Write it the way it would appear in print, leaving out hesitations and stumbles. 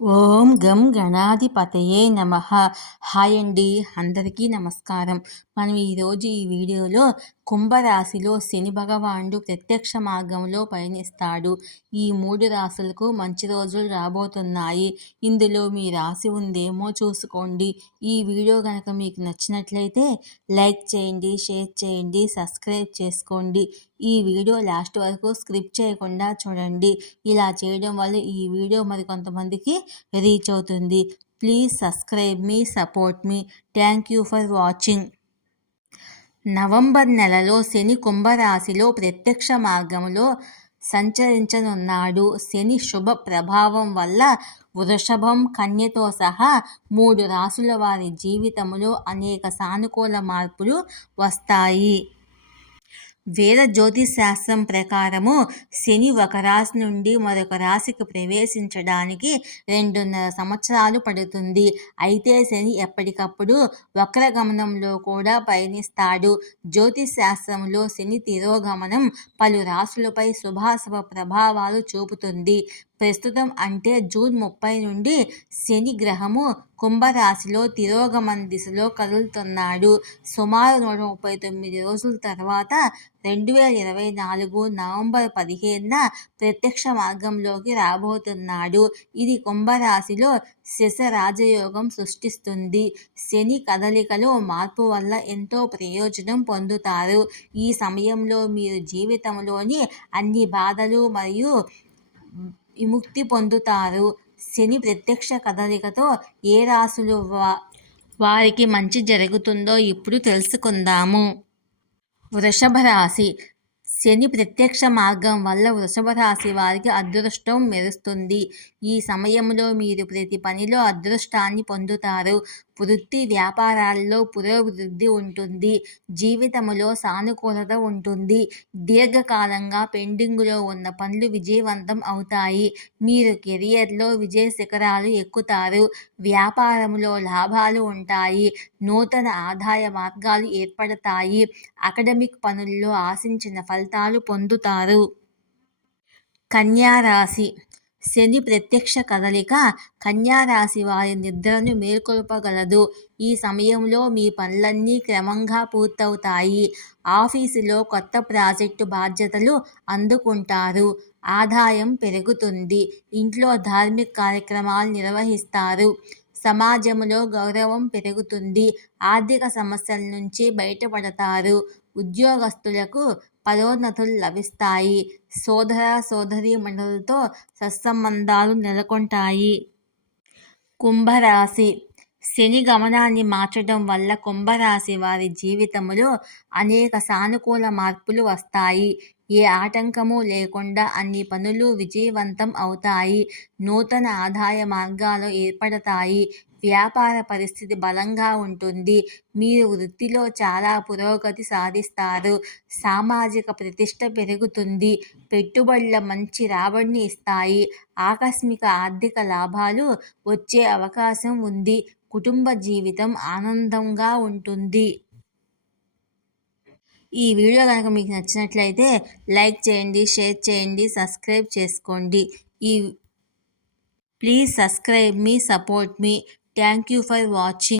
ఓం గం గణాధిపతయే నమః. హాయ్ అండి, అందరికీ నమస్కారం. మనం ఈరోజు ఈ వీడియోలో కుంభరాశిలో శని భగవానుడు ప్రత్యక్ష మార్గంలో పయనిస్తాడు. ఈ 3 రాశులకు మంచి రోజులు రాబోతున్నాయి. ఇందులో మీ రాశి ఉందేమో చూసుకోండి. ఈ వీడియో కనుక మీకు నచ్చినట్లయితే లైక్ చేయండి, షేర్ చేయండి, సబ్స్క్రైబ్ చేసుకోండి. ఈ వీడియో లాస్ట్ వరకు స్కిప్ చేయకుండా చూడండి. ఇలా చేయడం వల్ల ఈ వీడియో మరికొంతమందికి రీచ్ అవుతుంది. Please subscribe me, support me. Thank you for watching. November నెలలో శని కుంభరాశిలో ప్రత్యక్ష మార్గంలో సంచరించనున్నాడు. శని శుభ ప్రభావం వల్ల వృషభం, కన్యతో సహా 3 రాశుల వారి జీవితంలో అనేక సానుకూల మార్పులు వస్తాయి. వేద జ్యోతిశాస్త్రం ప్రకారము శని ఒక రాశి నుండి మరొక రాశికి ప్రవేశించడానికి 2.5 సంవత్సరాలు పడుతుంది. అయితే శని ఎప్పటికప్పుడు వక్రగమనంలో కూడా పయనిస్తాడు. జ్యోతిశాస్త్రంలో శని తిరోగమనం పలు రాశులపై శుభాశుభ ప్రభావాలు చూపుతుంది. ప్రస్తుతం అంటే జూన్ 30 నుండి శని గ్రహము కుంభరాశిలో తిరోగమన దిశలో కదులుతున్నాడు. సుమారు 139 రోజుల తర్వాత 2024 నవంబర్ 15న ప్రత్యక్ష మార్గంలోకి రాబోతున్నాడు. ఇది కుంభరాశిలో శశ రాజయోగం సృష్టిస్తుంది. శని కదలికలో మార్పు వల్ల ఎంతో ప్రయోజనం పొందుతారు. ఈ సమయంలో మీరు జీవితంలోని అన్ని బాధలు మరియు విముక్తి పొందుతారు. శని ప్రత్యక్ష కదలికతో ఏ రాశులు వారికి మంచి జరుగుతుందో ఇప్పుడు తెలుసుకుందాము. వృషభ రాశి. శని ప్రత్యక్ష మార్గం వల్ల వృషభ రాశి వారికి అదృష్టం మెరుస్తుంది. ఈ సమయంలో మీరు ప్రతి పనిలో అదృష్టాన్ని పొందుతారు. వృత్తి వ్యాపారాల్లో పురోభివృద్ధి ఉంటుంది. జీవితంలో సానుకూలత ఉంటుంది. దీర్ఘకాలంగా పెండింగ్లో ఉన్న పనులు విజయవంతం అవుతాయి. మీరు కెరియర్లో విజయ శిఖరాలు ఎక్కుతారు. వ్యాపారంలో లాభాలు ఉంటాయి. నూతన ఆదాయ మార్గాలు ఏర్పడతాయి. అకాడమిక్ పనుల్లో ఆశించిన ఫలితాలు పొందుతారు. కన్యా రాశి. శని ప్రత్యక్ష కదలిక కన్యారాశి వారి నిద్రను మేల్కొల్పగలదు. ఈ సమయంలో మీ పనులన్నీ క్రమంగా పూర్తవుతాయి. ఆఫీసులో కొత్త ప్రాజెక్టు బాధ్యతలు అందుకుంటారు. ఆదాయం పెరుగుతుంది. ఇంట్లో ధార్మిక కార్యక్రమాలు నిర్వహిస్తారు. సమాజంలో గౌరవం పెరుగుతుంది. ఆర్థిక సమస్యల నుంచి బయటపడతారు. ఉద్యోగస్తులకు పదోన్నతులు లభిస్తాయి. సోదర సోదరీమణులతో సత్సంబంధాలు నెలకొంటాయి. కుంభరాశి. శని గమనాన్ని మార్చడం వల్ల కుంభరాశి వారి జీవితంలో అనేక సానుకూల మార్పులు వస్తాయి. ఏ ఆటంకము లేకుండా అన్ని పనులు విజయవంతం అవుతాయి. నూతన ఆదాయ మార్గాలు ఏర్పడతాయి. వ్యాపార పరిస్థితి బలంగా ఉంటుంది. మీరు వృత్తిలో చాలా పురోగతి సాధిస్తారు. సామాజిక ప్రతిష్ట పెరుగుతుంది. పెట్టుబడుల మంచి రాబడిని ఇస్తాయి. ఆకస్మిక ఆర్థిక లాభాలు వచ్చే అవకాశం ఉంది. కుటుంబ జీవితం ఆనందంగా ఉంటుంది. ఈ వీడియో కనుక మీకు నచ్చినట్లయితే లైక్ చేయండి, షేర్ చేయండి, సబ్స్క్రైబ్ చేసుకోండి. Please subscribe me, support me. Thank you for watching.